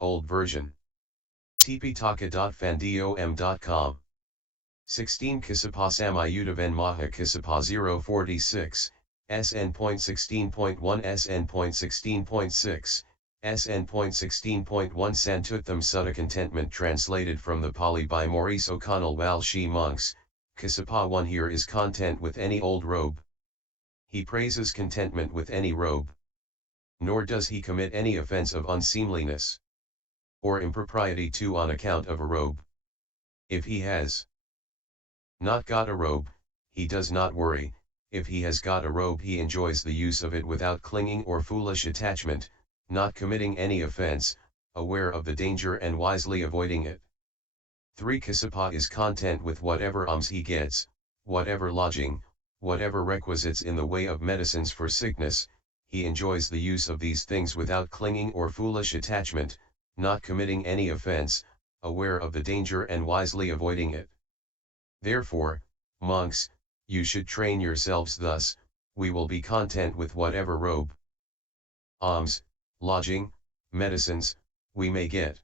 Old version. tptaka.fandom.com. 16 Kassapa-samyutta Maha Kassapa-046, SN.16.1 SN.16.6, SN.16.1 Santuttham Sutta-Contentment translated from the Pali by Maurice O'Connell Walshe monks. Kassapa 1 here is content with any old robe. He praises contentment with any robe. Nor does he commit any offense of unseemliness or impropriety 2 on account of a robe. If he has not got a robe, he does not worry. If he has got a robe, he enjoys the use of it without clinging or foolish attachment, not committing any offense, aware of the danger and wisely avoiding it. 3 Kassapa is content with whatever alms he gets, whatever lodging, whatever requisites in the way of medicines for sickness. He enjoys the use of these things without clinging or foolish attachment, not committing any offense, aware of the danger and wisely avoiding it. Therefore, monks, you should train yourselves thus. We will be content with whatever robe, alms, lodging, medicines, we may get.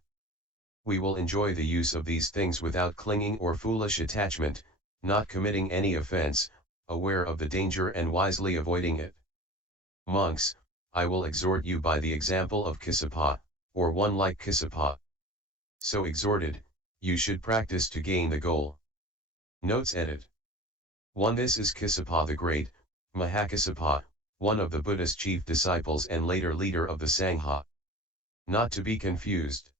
We will enjoy the use of these things without clinging or foolish attachment, not committing any offense, aware of the danger and wisely avoiding it. Monks, I will exhort you by the example of Kassapa, or one like Kassapa. So exhorted, you should practice to gain the goal. Notes edit. 1. This is Kassapa the Great, Maha Kassapa, one of the Buddhist chief disciples and later leader of the Sangha. Not to be confused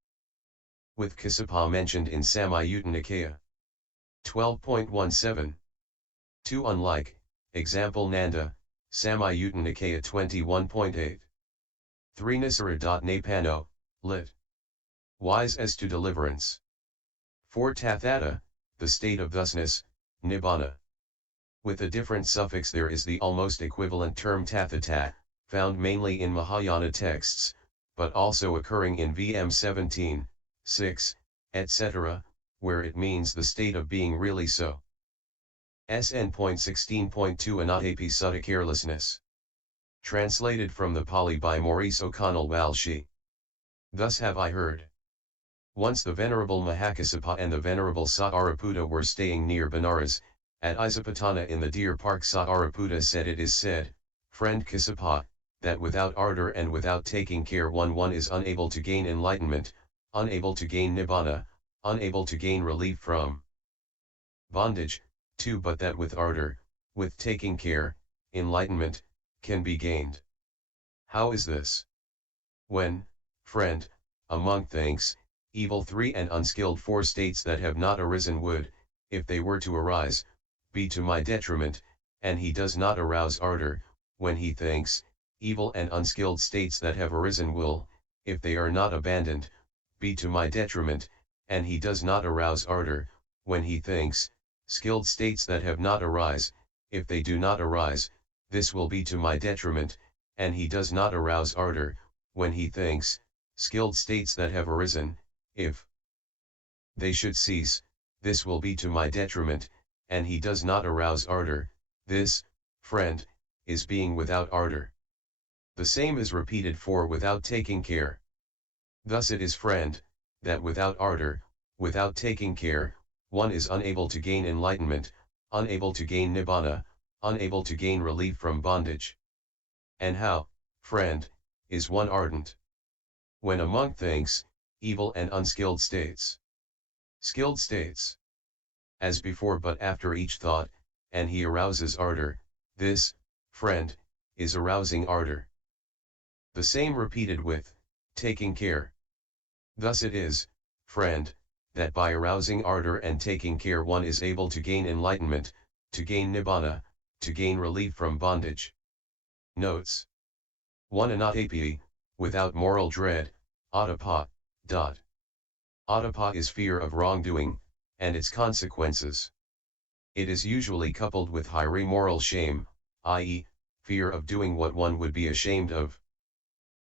with Kassapa mentioned in Samyutta Nikaya 12.17. 2. Unlike, example Nanda, Samyutta Nikaya 21.8. 3. Nisara.Napano, lit. Wise as to deliverance. 4. Tathata, the state of thusness, Nibbana. With a different suffix there is the almost equivalent term tathata, found mainly in Mahayana texts, but also occurring in VM 17.6, etc., where it means the state of being really so. SN.16.2 Anatapi Sutta carelessness. Translated from the Pali by Maurice O'Connell Walshe. Thus have I heard. Once the Venerable Mahakassapa and the Venerable Sariputta were staying near Benares, at Isapatana in the Deer Park. Sariputta said, "It is said, friend Kassapa, that without ardor and without taking care one is unable to gain enlightenment, unable to gain nibbana, unable to gain relief from bondage. 2. But that with ardor, with taking care, enlightenment can be gained." How is this? When, friend, a monk thinks, evil 3 and unskilled 4 states that have not arisen would, if they were to arise, be to my detriment, and he does not arouse ardor, when he thinks, evil and unskilled states that have arisen will, if they are not abandoned, be to my detriment, and he does not arouse ardor, when he thinks, skilled states that have not arise, if they do not arise, this will be to my detriment, and he does not arouse ardor, when he thinks, skilled states that have arisen, if they should cease, this will be to my detriment, and he does not arouse ardor. This, friend, is being without ardor. The same is repeated for without taking care. Thus it is, friend, that without ardor, without taking care, one is unable to gain enlightenment, unable to gain nibbana, unable to gain relief from bondage. And how, friend, is one ardent? When a monk thinks, evil and unskilled states. Skilled states. As before but after each thought, and he arouses ardor, this, friend, is arousing ardor. The same repeated with, taking care. Thus it is, friend, that by arousing ardor and taking care one is able to gain enlightenment, to gain nibbana, to gain relief from bondage. Notes. 1. Anatapi, without moral dread, adapa. Adapa is fear of wrongdoing, and its consequences. It is usually coupled with high moral shame, i.e., fear of doing what one would be ashamed of.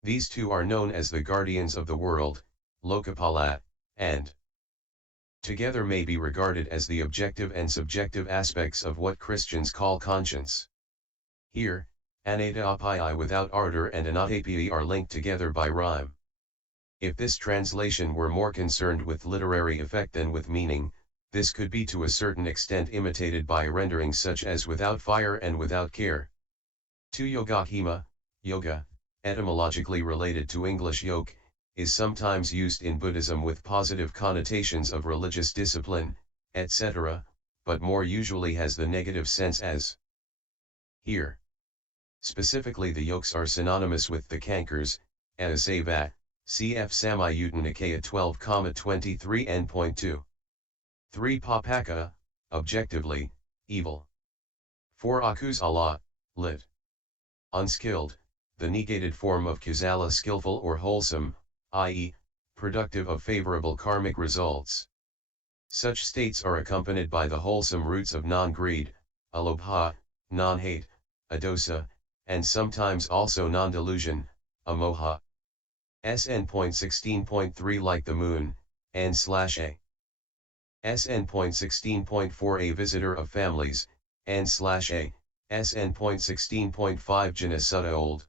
These two are known as the guardians of the world, Lokapala, and together may be regarded as the objective and subjective aspects of what Christians call conscience. Here, anatapi without ardor and anatapi are linked together by rhyme. If this translation were more concerned with literary effect than with meaning, this could be to a certain extent imitated by renderings such as without fire and without care. To yogahima, yoga, etymologically related to English yoke, is sometimes used in Buddhism with positive connotations of religious discipline, etc., but more usually has the negative sense as here. Specifically, the yokes are synonymous with the cankers, asava, cf. Samayutta Nikaya 12,23 n.2. 3. Papaka, objectively, evil. 4. Akus Allah, lit. Unskilled, the negated form of kusala, skillful or wholesome, i.e., productive of favorable karmic results. Such states are accompanied by the wholesome roots of non-greed, alobha, non-hate, adosa, and sometimes also non-delusion, amoha. SN.16.3 Like the moon, n/a. SN.16.4 A visitor of families, n/a. SN.16.5 Jana Sutta Old.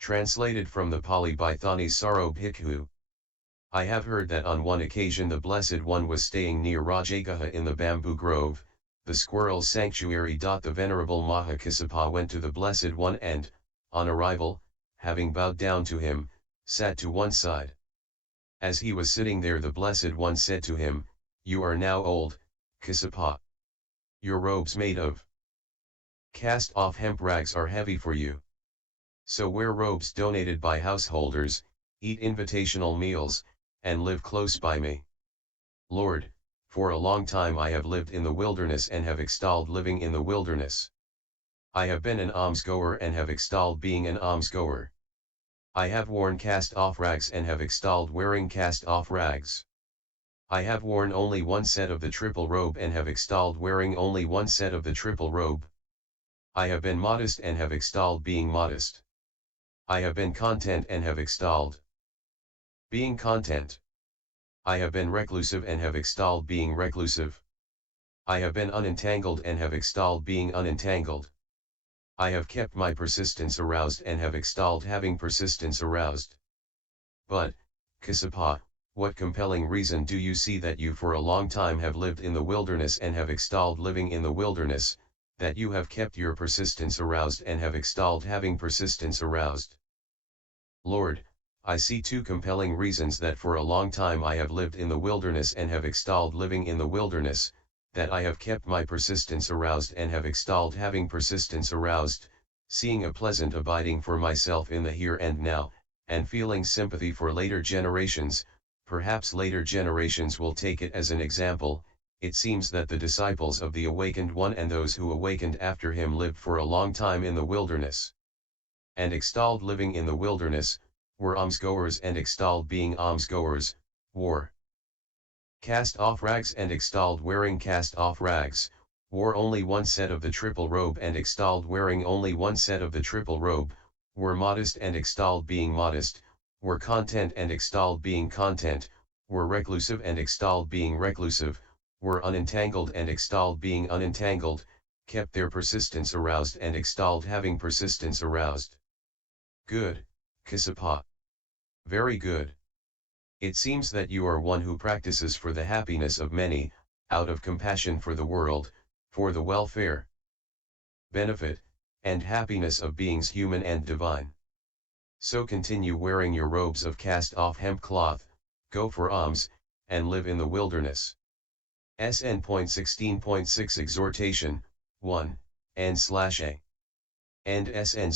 Translated from the Pali by Thani Saro Bhikkhu. I have heard that on one occasion the Blessed One was staying near Rajagaha in the bamboo grove, the squirrel's sanctuary. The Venerable Maha Kassapa went to the Blessed One and, on arrival, having bowed down to him, sat to one side. As he was sitting there, the Blessed One said to him, "You are now old, Kassapa. Your robes made of cast-off hemp rags are heavy for you. So wear robes donated by householders, eat invitational meals, and live close by me. Lord, for a long time I have lived in the wilderness and have extolled living in the wilderness. I have been an almsgoer and have extolled being an almsgoer. I have worn cast-off rags and have extolled wearing cast-off rags. I have worn only one set of the triple robe and have extolled wearing only one set of the triple robe. I have been modest and have extolled being modest. I have been content and have extolled being content. I have been reclusive and have extolled being reclusive. I have been unentangled and have extolled being unentangled. I have kept my persistence aroused and have extolled having persistence aroused. But, Kassapa, what compelling reason do you see that you for a long time have lived in the wilderness and have extolled living in the wilderness, that you have kept your persistence aroused and have extolled having persistence aroused? Lord, I see two compelling reasons that for a long time I have lived in the wilderness and have extolled living in the wilderness, that I have kept my persistence aroused and have extolled having persistence aroused, seeing a pleasant abiding for myself in the here and now, and feeling sympathy for later generations. Perhaps later generations will take it as an example. It seems that the disciples of the Awakened One and those who awakened after him lived for a long time in the wilderness, and extolled living in the wilderness, were almsgoers and extolled being almsgoers, wore cast-off rags and extolled wearing cast-off rags, wore only one set of the triple robe and extolled wearing only one set of the triple robe, were modest and extolled being modest, were content and extolled being content, were reclusive and extolled being reclusive, were unentangled and extolled being unentangled, kept their persistence aroused and extolled having persistence aroused. Good, Kassapa. Very good. It seems that you are one who practices for the happiness of many, out of compassion for the world, for the welfare, benefit, and happiness of beings human and divine. So continue wearing your robes of cast-off hemp cloth, go for alms, and live in the wilderness. SN.16.6 Exhortation, 1, n/a. And SN